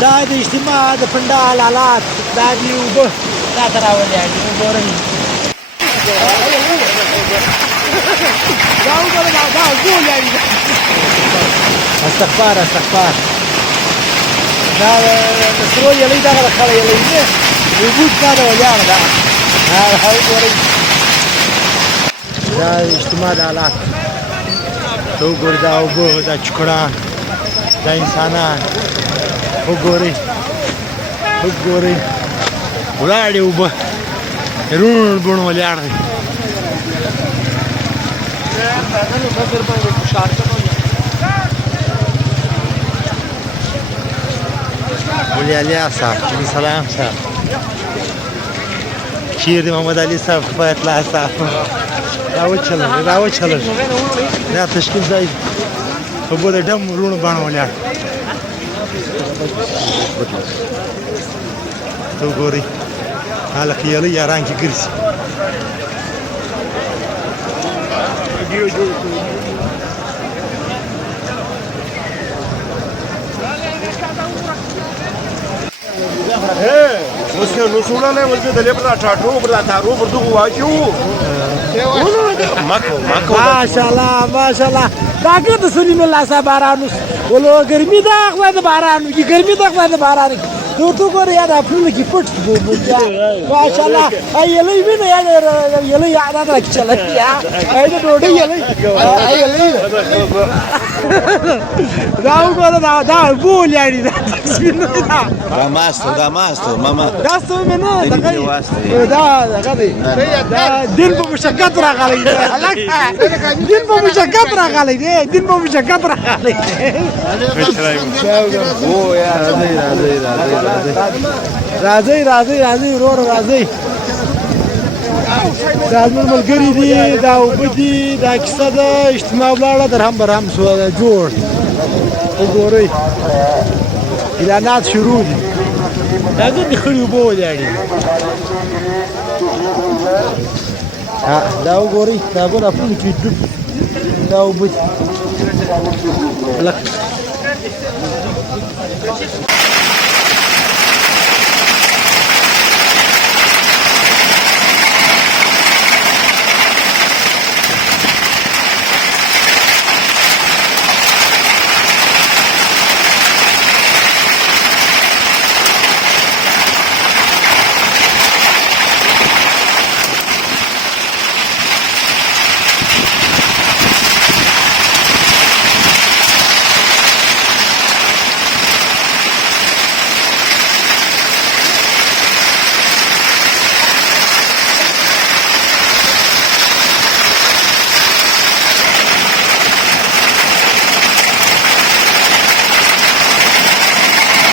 دا د اجتماع د پنډال حالات دا دي اوبه دا ته راولي دي وګورئ دا وګورئ دا اوبه ولې دي استغفار استغفار دا د سرو یلۍ دغه د خړه یلۍ دی اوبه دا د ولیاړه ده وګورئ دا د اجتماع د حالات وګورئ دا اوبه دا چوکړان دا انسانان وګورئ وګورئ ولاړې اوبه روڼ بڼ ولاړ دی ولي علي صاحب سلام صاحب چیر دی محمد علي صاحب کفایت الله صاحب راوچلل دا تشکیل ځای اوبه د ډم روڼ بڼ ولاړ وګورئ هلکه یلۍ یاران کې ګرځي nu sună ne văzut de lepra chato bra taru burdu wachu ماشاءالله دا که د سلیم الله صاحب بارانو ولو ګرمي دا خو د بارانو کې ګرمي دا خو د بارانو کې تو ګور یا د خپل کې پټ ماشاءالله ایلې ویني یلې یاد راځي چلا یا ایله ډوډۍ یلې دا وګور دا بول یاري دا mastro mama دا څه منه دا دین په مشکل راغلی دین په مشکل راغلی دین په مشکل راغلی او یا راځي ورور راځي دا زموږ ملګري دي دا اوبه دي دا کیسه ده اجتماع ولاړه در هم بر هم جوړ وګورئ اعلانات شروع دي دا د خړې اوبه ولاړې دا وګورئ دا به راپون کې دا اوبه